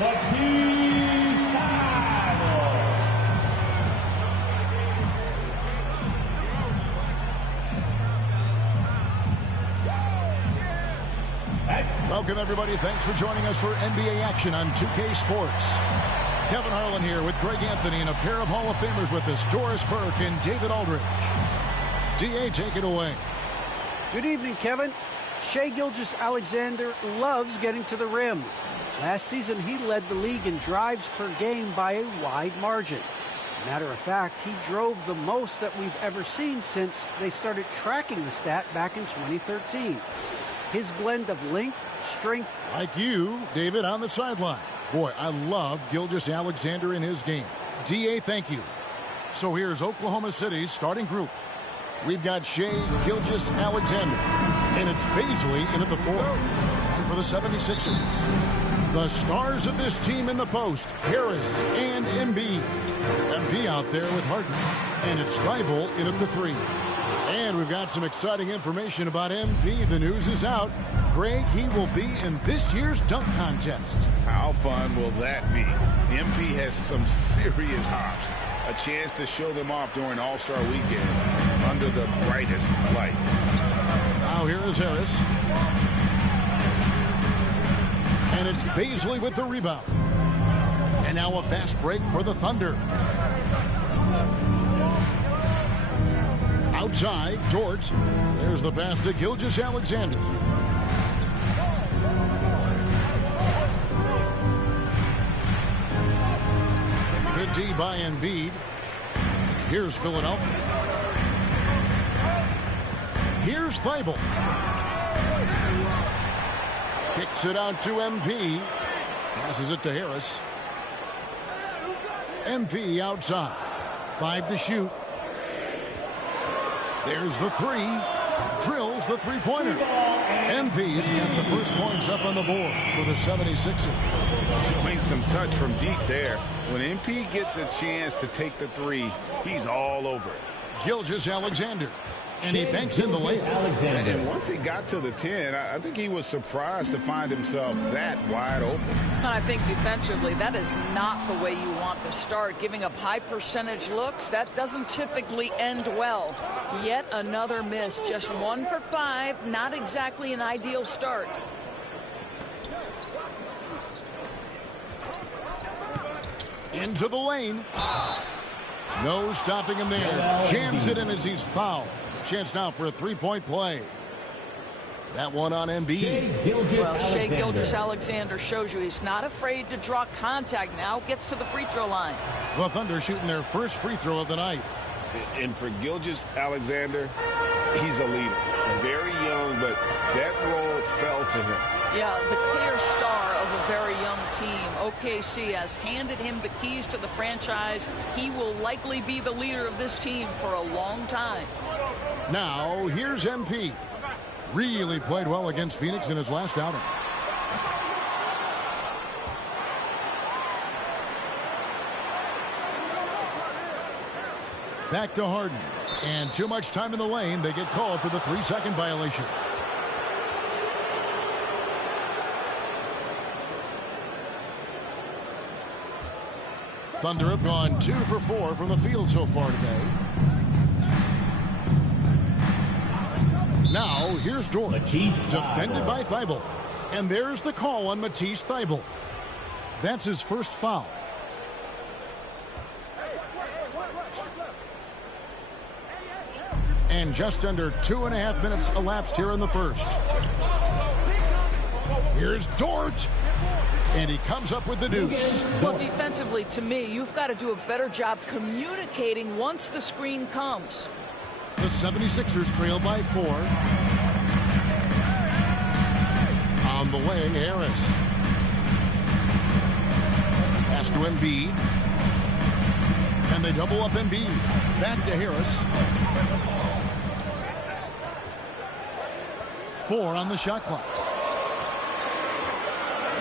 Welcome, everybody. Thanks for joining us for NBA action on 2K Sports. Kevin Harlan here with Greg Anthony and a pair of Hall of Famers with us, Doris Burke and David Aldridge. D.A., take it away. Good evening, Kevin. Shai Gilgeous-Alexander loves getting to the rim. Last season, he led the league in drives per game by a wide margin. Matter of fact, he drove the most that we've ever seen since they started tracking the stat back in 2013. His blend of length, strength... Like you, David, on the sideline. Boy, I love Gilgeous-Alexander in his game. D.A., thank you. So here's Oklahoma City's starting group. We've got Shai Gilgeous-Alexander, and it's Bazley in at the 4. And for the 76ers, the stars of this team in the post, Harris and Embiid. MP out there with Harden, and it's Thybulle in at the 3. And we've got some exciting information about MP. The news is out. Greg, he will be in this year's dunk contest. How fun will that be? MP has some serious hops. A chance to show them off during All-Star Weekend under the brightest lights. Now here is Harris. And it's Bazley with the rebound. And now a fast break for the Thunder. Outside, Dort. There's the pass to Gilgeous-Alexander. Good D by Embiid. Here's Philadelphia. Here's Thybulle. Kicks it out to MP. Passes it to Harris. MP outside. 5 to shoot. There's the 3. Drills the three-pointer. MP's got the first points up on the board for the 76ers. Showing some touch from deep there. When MP gets a chance to take the 3, he's all over it. Gilgeous-Alexander. And he banks in the layup. And once he got to the 10, I think he was surprised to find himself that wide open. And I think defensively, that is not the way you want to start. Giving up high percentage looks, that doesn't typically end well. Yet another miss, just 1 for 5, not exactly an ideal start. Into the lane. No stopping him there. Jams it in as he's fouled. Chance now for a three-point play. That one on Embiid. Well, Shai Gilgeous-Alexander shows you he's not afraid to draw contact now. Gets to the free throw line. The Thunder shooting their first free throw of the night. And for Gilgeous-Alexander, he's a leader. Very young, but that role fell to him. Yeah, the clear star of a very young team. OKC has handed him the keys to the franchise. He will likely be the leader of this team for a long time. Now, here's MP. Really played well against Phoenix in his last outing. Back to Harden. And too much time in the lane. They get called for the 3-second violation. Thunder have gone 2 for 4 from the field so far today. Now, here's Dort, defended by Thybulle. And there's the call on Matisse Thybulle. That's his first foul. And just under 2.5 minutes elapsed here in the first. Here's Dort. And he comes up with the deuce. Well, defensively, to me, you've got to do a better job communicating once the screen comes. The 76ers trail by 4. On the wing, Harris. Pass to Embiid. And they double up Embiid. Back to Harris. 4 on the shot clock.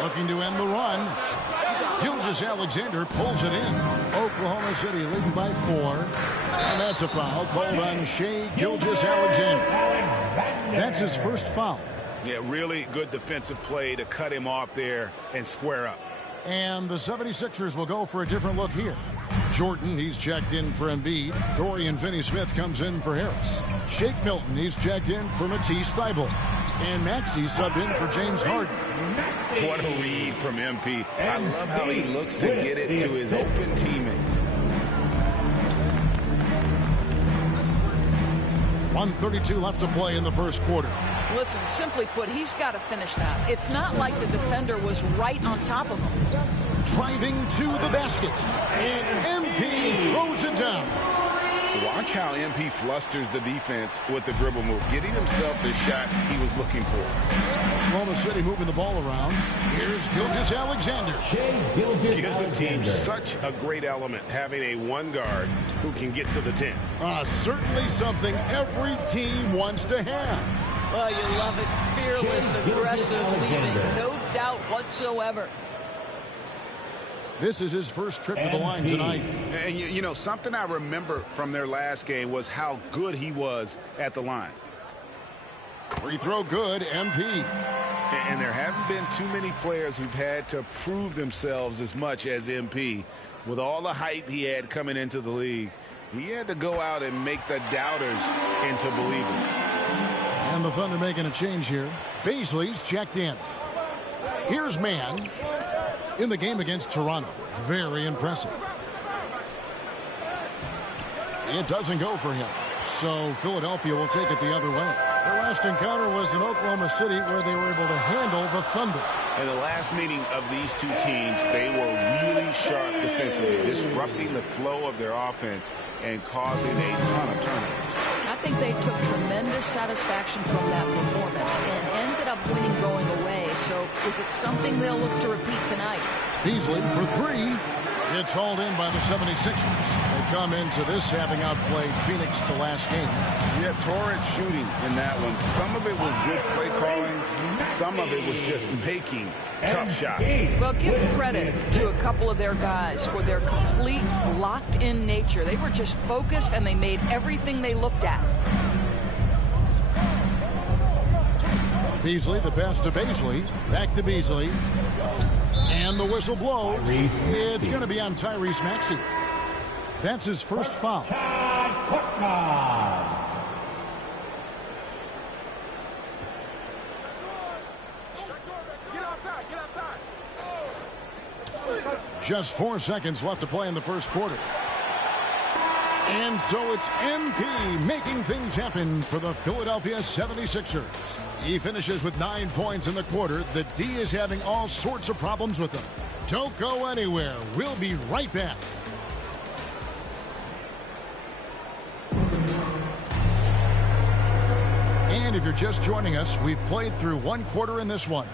Looking to end the run. Gilgeous-Alexander pulls it in. Oklahoma City leading by 4. And that's a foul called on Shai Gilgeous-Alexander. That's his first foul. Yeah, really good defensive play to cut him off there and square up. And the 76ers will go for a different look here. Jordan, he's checked in for Embiid. Dorian Finney-Smith comes in for Harris. Shake Milton, he's checked in for Matisse Thybulle. And Maxey subbed in for James Harden. What a read from MP. I love how he looks to get it to his open teammates. 1:32 left to play in the first quarter. Listen, simply put, he's got to finish that. It's not like the defender was right on top of him. Driving to the basket. And MP throws it down. Watch how MP flusters the defense with the dribble move, getting himself the shot he was looking for. Oklahoma City moving the ball around. Here's Gilgeous-Alexander. Gives the team such a great element, having a one guard who can get to the 10. Certainly something every team wants to have. Well, you love it. Fearless, aggressive, leaving no doubt whatsoever. This is his first trip to the line tonight. And you know, something I remember from their last game was how good he was at the line. Free throw good, MP. And there haven't been too many players who've had to prove themselves as much as MP. With all the hype he had coming into the league, he had to go out and make the doubters into believers. And the Thunder making a change here. Beasley's checked in. Here's Mann in the game against Toronto. Very impressive. It doesn't go for him. So Philadelphia will take it the other way. Their last encounter was in Oklahoma City where they were able to handle the Thunder. In the last meeting of these two teams, they were really sharp defensively, disrupting the flow of their offense and causing a ton of turnovers. I think they took tremendous satisfaction from that performance and ended up winning going away. So is it something they'll look to repeat tonight? Beasley for three. It's hauled in by the 76ers. They come into this having outplayed Phoenix the last game. Yeah, torrid shooting in that one. Some of it was good play calling. Some of it was just making tough shots. Well, give credit to a couple of their guys for their complete locked-in nature. They were just focused, and they made everything they looked at. Beasley, the pass to Beasley. Back to Beasley. And the whistle blows. It's going to be on Tyrese Maxey. That's his first foul. Just 4 seconds left to play in the first quarter. And so it's MP making things happen for the Philadelphia 76ers. He finishes with 9 points in the quarter. The D is having all sorts of problems with him. Don't go anywhere. We'll be right back. And if you're just joining us, we've played through 1 quarter in this one.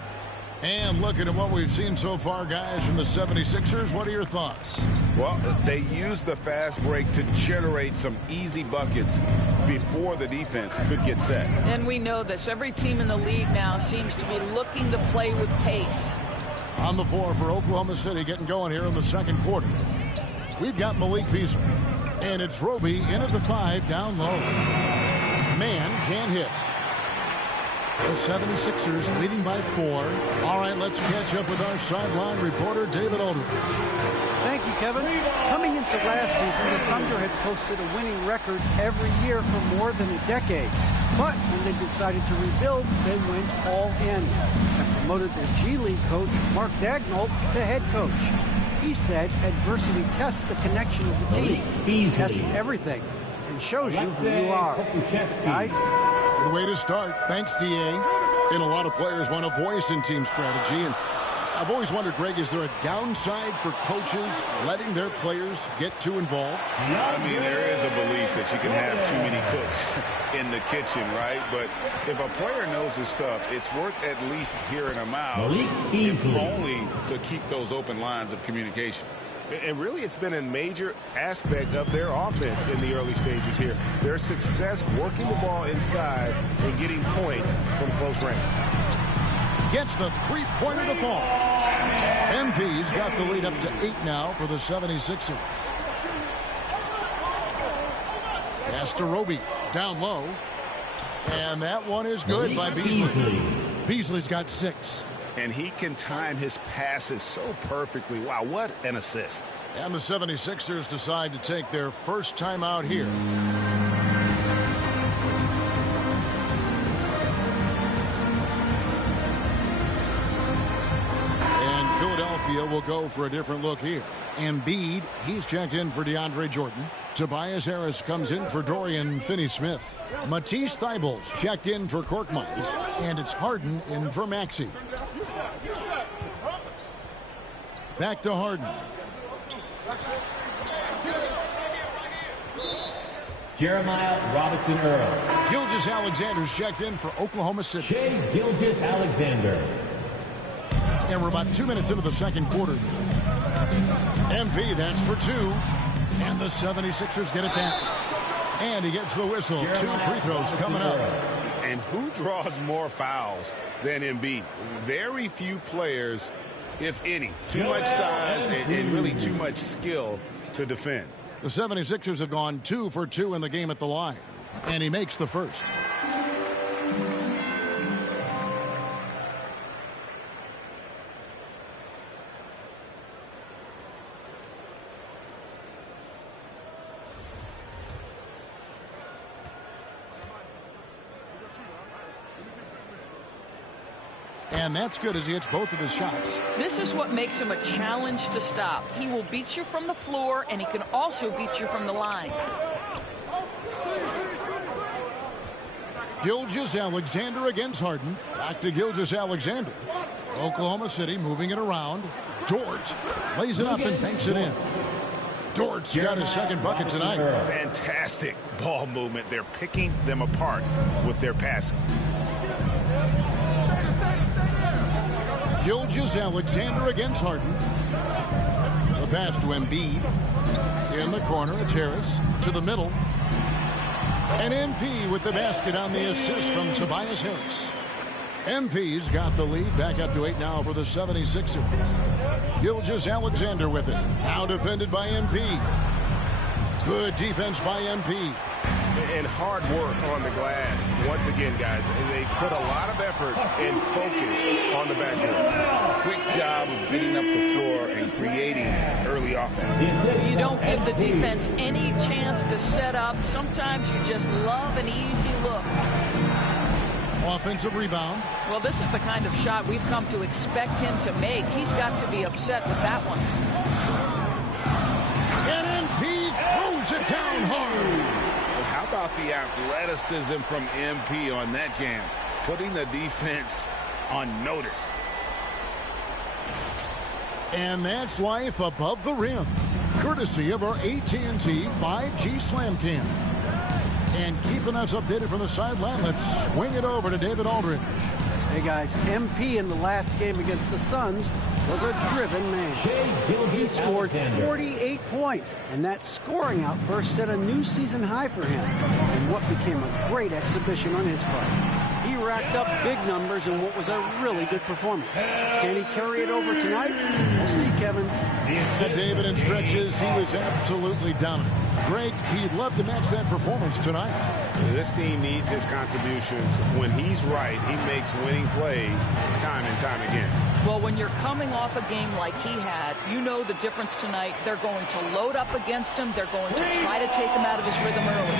And looking at what we've seen so far, guys, from the 76ers, what are your thoughts? Well, they used the fast break to generate some easy buckets before the defense could get set. And we know this. Every team in the league now seems to be looking to play with pace. On the floor for Oklahoma City, getting going here in the second quarter. We've got Malik Beasley. And it's Roby in at the 5, down low. Man can't hit. The 76ers leading by 4. All right, let's catch up with our sideline reporter, David Aldridge. Thank you, Kevin. Coming into last season, the Thunder had posted a winning record every year for more than a decade. But when they decided to rebuild, they went all in and promoted their G League coach, Mark Daigneault, to head coach. He said adversity tests the connection of the team, tests everything, and shows you who you are. Guys? Good way to start. Thanks, DA. And a lot of players want a voice in team strategy. And I've always wondered, Greg, is there a downside for coaches letting their players get too involved? I mean, there is a belief that you can have too many cooks in the kitchen, right? But if a player knows his stuff, it's worth at least hearing them out, if only to keep those open lines of communication. And really, it's been a major aspect of their offense in the early stages here. Their success working the ball inside and getting points from close range. Gets the three-pointer to fall. MP's got the lead up to 8 now for the 76ers. Pass to Roby, down low. And that one is good by Beasley. Beasley's got 6. and he can time his passes so perfectly. Wow, what an assist. And the 76ers decide to take their first time out here. And Philadelphia will go for a different look here. Embiid, he's checked in for DeAndre Jordan. Tobias Harris comes in for Dorian Finney-Smith. Matisse Thybulle checked in for Korkmaz. And it's Harden in for Maxey. Back to Harden. Jeremiah Robinson Earl. Gilgeous-Alexander's checked in for Oklahoma City. Shai Gilgeous-Alexander. And we're about 2 minutes into the second quarter. MP, that's for 2. And the 76ers get it back. And he gets the whistle. Jeremiah 2 free throws coming up. And who draws more fouls than Embiid? Very few players, if any. Too much size and really too much skill to defend. The 76ers have gone 2 for 2 in the game at the line. And he makes the first. And that's good as he hits both of his shots. This is what makes him a challenge to stop. He will beat you from the floor, and he can also beat you from the line. Gilgeous-Alexander against Harden. Back to Gilgeous-Alexander. Oklahoma City moving it around. Dort lays it up and banks it in. Dort's got his second bucket tonight. Fantastic ball movement. They're picking them apart with their passing. Gilgeous-Alexander against Harden. The pass to Embiid. In the corner, it's Harris to the middle. And MP with the basket on the assist from Tobias Harris. MP's got the lead back up to 8 now for the 76ers. Gilgeous-Alexander with it. Now defended by MP. Good defense by MP. And hard work on the glass. Once again, guys, they put a lot of effort and focus on the backboard. Quick job of getting up the floor and creating early offense. You don't give the defense any chance to set up. Sometimes you just love an easy look. Offensive rebound. Well, this is the kind of shot we've come to expect him to make. He's got to be upset with that one. And MP throws it down hard. How about the athleticism from MP on that jam? Putting the defense on notice. And that's life above the rim. Courtesy of our AT&T 5G Slam Cam. And keeping us updated from the sideline, let's swing it over to David Aldridge. Hey guys, MP in the last game against the Suns was a driven man. He scored 48 points, and that scoring outburst set a new season high for him in what became a great exhibition on his part. He racked up big numbers in what was a really good performance. Can he carry it over tonight? We'll see, Kevin. David, in stretches, he was absolutely dominant. Greg, he'd love to match that performance tonight. This team needs his contributions. When he's right, he makes winning plays time and time again. Well, when you're coming off a game like he had, you know the difference tonight. They're going to load up against him. They're going to try to take him out of his rhythm early.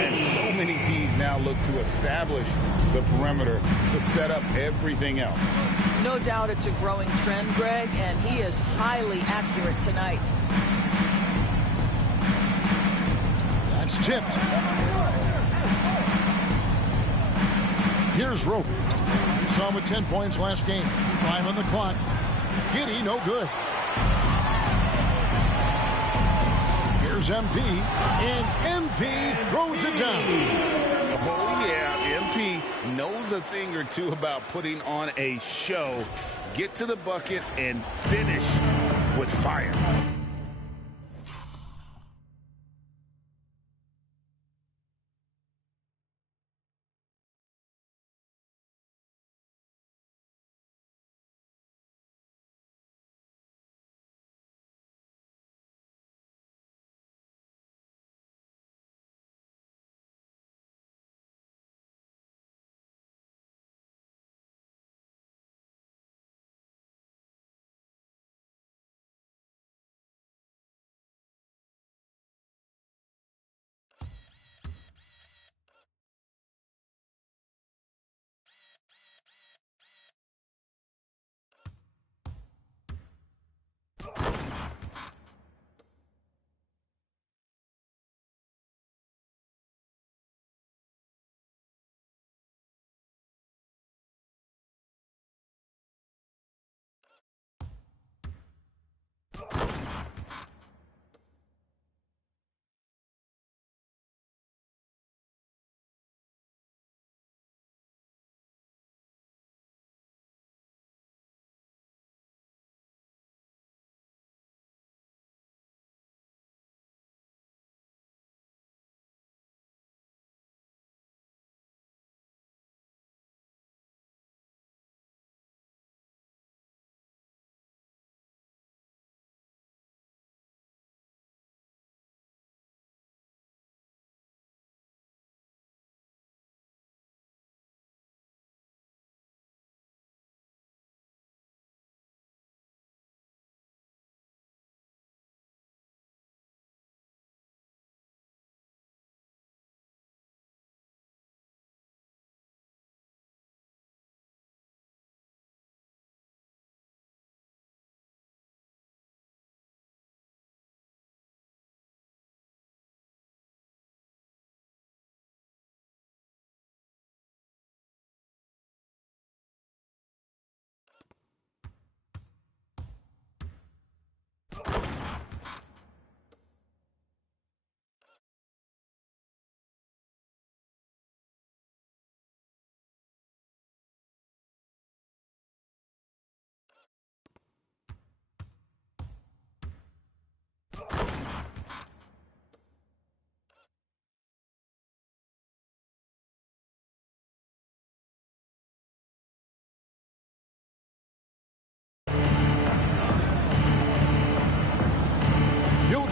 And so many teams now look to establish the perimeter to set up everything else. No doubt it's a growing trend, Greg, and he is highly accurate tonight. That's tipped. Here's Rope. You saw him with 10 points last game. 5 on the clock. Giddey, no good. Here's MP. And MP throws it down. Oh, yeah. MP knows a thing or two about putting on a show. Get to the bucket and finish with fire.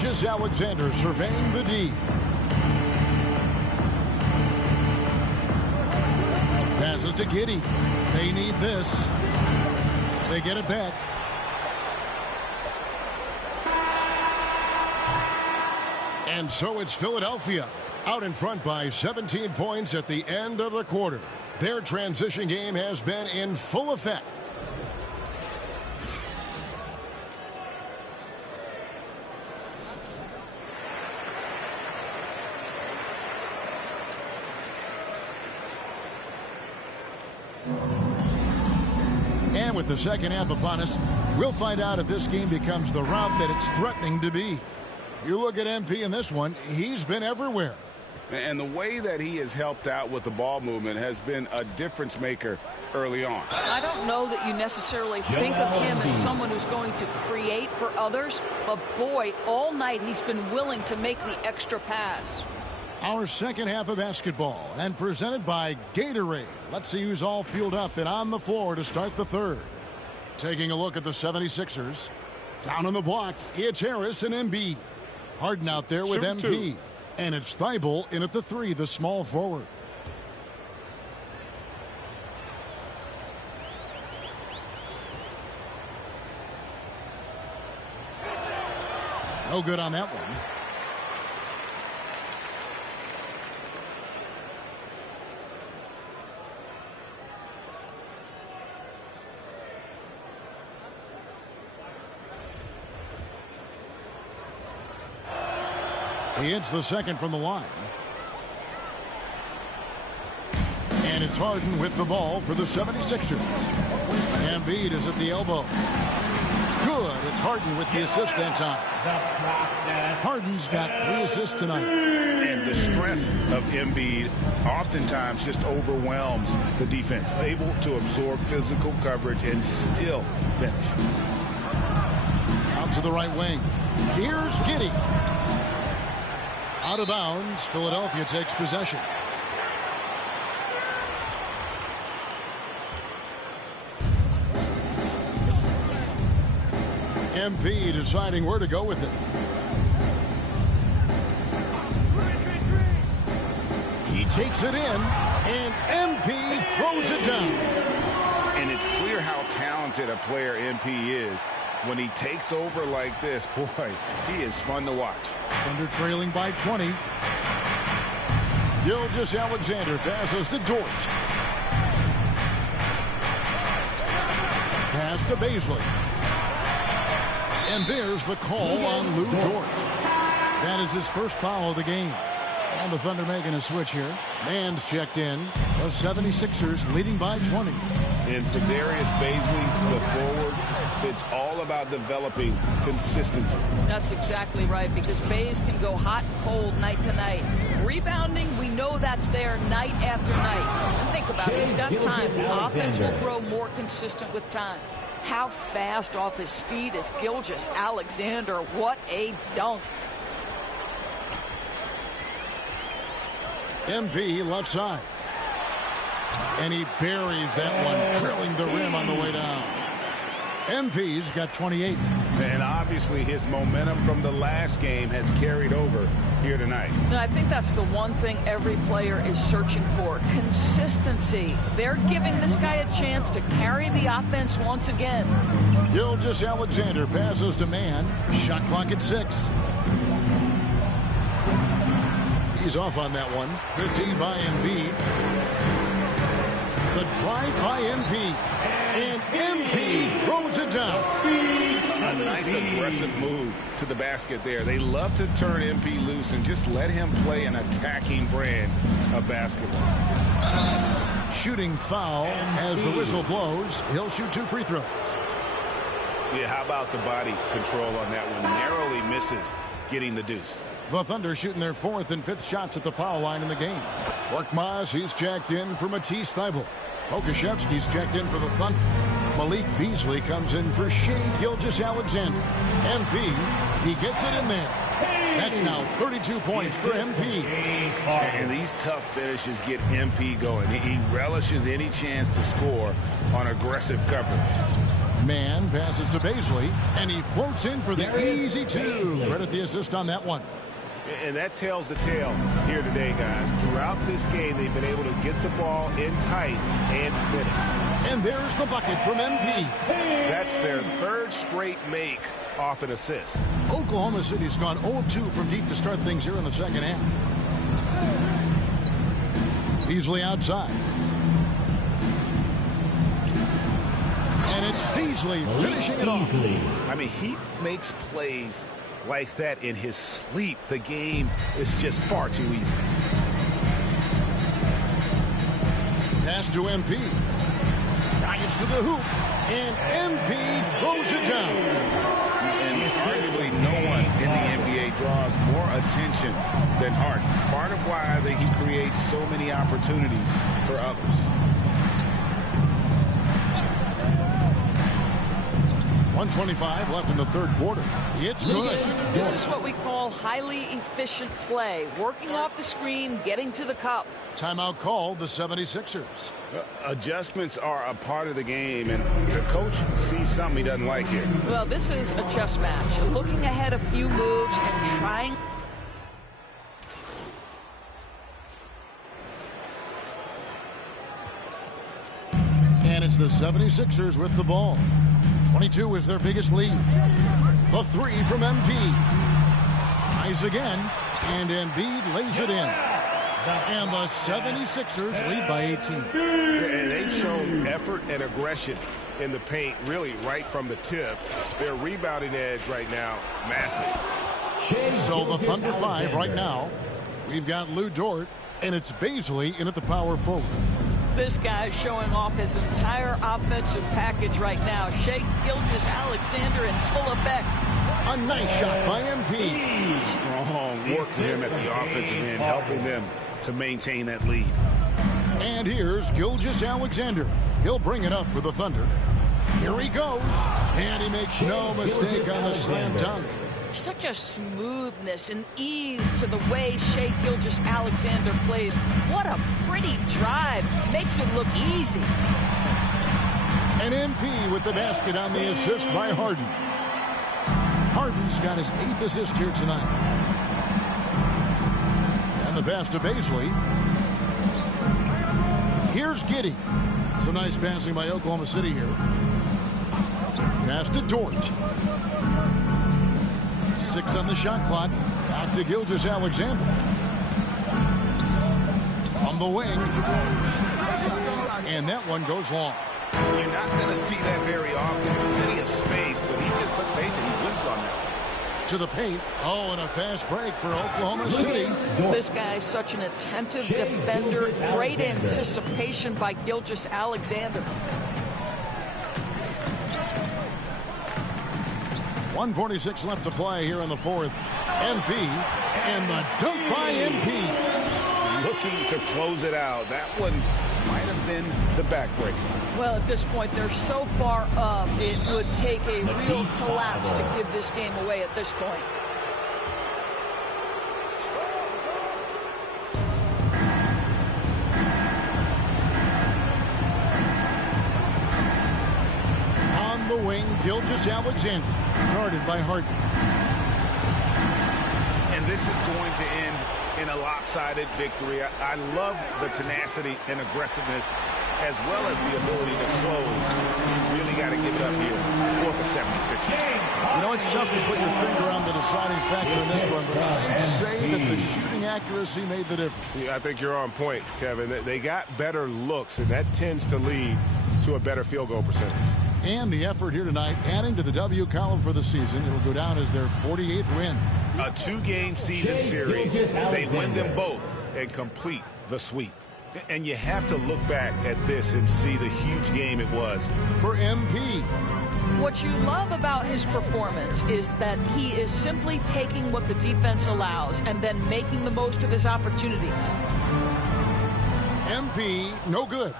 Gilgeous-Alexander surveying the D. Passes to Giddey. They need this. They get it back. And so it's Philadelphia out in front by 17 points at the end of the quarter. Their transition game has been in full effect. And with the second half upon us, we'll find out if this game becomes the route that it's threatening to be. You look at MP in this one, he's been everywhere. And the way that he has helped out with the ball movement has been a difference maker early on. I don't know that you necessarily think of him as someone who's going to create for others, but boy, all night he's been willing to make the extra pass. Our second half of basketball and presented by Gatorade. Let's see who's all fueled up and on the floor to start the third. Taking a look at the 76ers. Down on the block, it's Harris and Embiid. Harden out there with MP. And it's Thibault in at the 3, the small forward. No good on that one. He hits the second from the line. And it's Harden with the ball for the 76ers. Embiid is at the elbow. Good. It's Harden with the assist that time. Harden's got 3 assists tonight. And the strength of Embiid oftentimes just overwhelms the defense. Able to absorb physical coverage and still finish. Out to the right wing. Here's Giddey. Out of bounds. Philadelphia takes possession. MP deciding where to go with it. He takes it in, and MP throws it down. And it's clear how talented a player MP is. When he takes over like this, boy, he is fun to watch. Thunder trailing by 20. Gilgeous-Alexander passes to Dort. Pass to Bazley. And there's the call on Lou Dort. That is his first foul of the game. And the Thunder making a switch here. Man's checked in. The 76ers leading by 20. And for Darius Bazley, the forward, it's all about developing consistency. That's exactly right, because Baze can go hot and cold night to night. Rebounding, we know that's there night after night. And think about it, he's got time. The offense will grow more consistent with time. How fast off his feet is Gilgeous-Alexander. What a dunk. MP left side. And he buries that one, drilling the rim on the way down. MP's got 28. And obviously his momentum from the last game has carried over here tonight. No, I think that's the one thing every player is searching for. Consistency. They're giving this guy a chance to carry the offense once again. Gilgeous-Alexander passes to Man. Shot clock at 6. He's off on that one. Good D by Embiid. The drive by MP. And MP throws it down. A nice aggressive move to the basket there. They love to turn MP loose and just let him play an attacking brand of basketball. Shooting foul as the whistle blows. He'll shoot 2 free throws. Yeah, how about the body control on that one? Narrowly misses getting the deuce. The Thunder shooting their 4th and 5th shots at the foul line in the game. Korkmaz, he's checked in for Matisse Thybulle. Okashevsky's checked in for the Thunder. Malik Beasley comes in for Shai Gilgeous-Alexander. MP, he gets it in there. That's now 32 points for MP. And these tough finishes get MP going. He relishes any chance to score on aggressive coverage. Man passes to Baisley, and he floats in for the easy two. Credit the assist on that one. And that tells the tale here today, guys. Throughout this game, they've been able to get the ball in tight and finish. And there's the bucket from MP. That's their third straight make off an assist. Oklahoma City's gone 0 of 2 from deep to start things here in the second half. Beasley outside. And it's Beasley finishing it off. I mean, he makes plays like that in his sleep. The game is just far too easy. Pass to MP. Drives to the hoop. And MP throws it down. And arguably no one in the NBA draws more attention than Harden. Part of why he creates so many opportunities for others. 1:25 left in the third quarter. It's good. This is what we call highly efficient play. Working off the screen, getting to the cup. Timeout called the 76ers. Adjustments are a part of the game, and the coach sees something he doesn't like here. Well, this is a chess match. Looking ahead a few moves and trying. And it's the 76ers with the ball. 22 is their biggest lead. The three from MP. Tries again, and Embiid lays it in. And the 76ers lead by 18. And they've shown effort and aggression in the paint, really right from the tip. Their rebounding edge right now, massive. So the Thunder 5 right now. We've got Lou Dort, and it's Baisley in at the power forward. This guy's showing off his entire offensive package right now. Shai Gilgeous-Alexander in full effect. A nice shot by MP. Strong work for him at the offensive end, helping them to maintain that lead. And here's Gilgeous-Alexander. He'll bring it up for the Thunder. Here he goes. And he makes no mistake on the slam dunk. Such a smoothness and ease to the way Shai Gilgeous-Alexander plays. What a pretty drive. Makes it look easy. And MP with the basket on the assist by Harden. Harden's got his 8th assist here tonight. And the pass to Baisley. Here's Giddey. Some nice passing by Oklahoma City here. Pass to Dort. 6 on the shot clock. Back to Gilgeous-Alexander. From the wing. And that one goes long. You're not going to see that very often. Plenty of space, but he just, let's face it, he whiffs on that. To the paint. Oh, and a fast break for Oklahoma City. This guy's such an attentive defender. Great anticipation by Gilgeous-Alexander. 1:46 left to play here in the fourth. MP, and the dunk by MP. Looking to close it out. That one might have been the backbreaker. Well, at this point, they're so far up, it would take a real collapse to give this game away at this point. On the wing, Gilgeous-Alexander, guarded by Harden. And this is going to end in a lopsided victory. I love the tenacity and aggressiveness, as well as the ability to close. You really got to give it up here for the 76ers. You know, it's tough to put your finger on the deciding factor in this one, but I'd say that the shooting accuracy made the difference. Yeah, I think you're on point, Kevin. They got better looks, and that tends to lead to a better field goal percentage. And the effort here tonight, adding to the W column for the season. It'll go down as their 48th win. A 2-game season series. They win them both and complete the sweep. And you have to look back at this and see the huge game it was for MP. What you love about his performance is that he is simply taking what the defense allows and then making the most of his opportunities. MP, no good.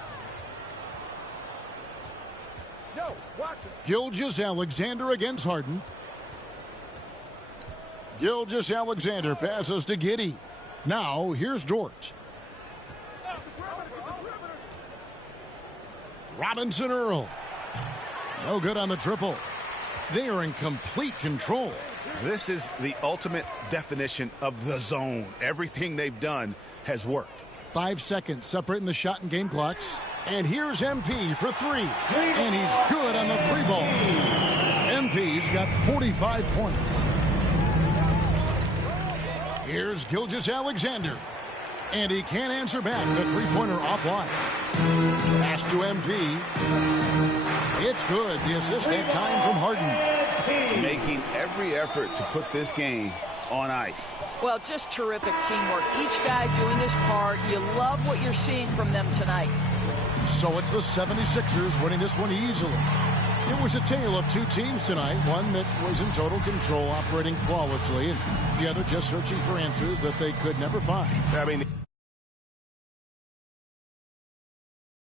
Gilgeous-Alexander against Harden. Gilgeous-Alexander passes to Giddey. Now, here's Dort. Robinson Earl. No good on the triple. They are in complete control. This is the ultimate definition of the zone. Everything they've done has worked. 5 seconds separating the shot and game clocks. And here's MP for three. And he's good on the three ball. MP's got 45 points. Here's Gilgeous-Alexander. And he can't answer back. The three-pointer offline. Pass to MP. It's good. The assist that time from Harden. Making every effort to put this game on ice. Well, just terrific teamwork. Each guy doing his part. You love what you're seeing from them tonight. So it's the 76ers winning this one easily. It was a tale of two teams tonight. One that was in total control, operating flawlessly, and the other just searching for answers that they could never find. I mean...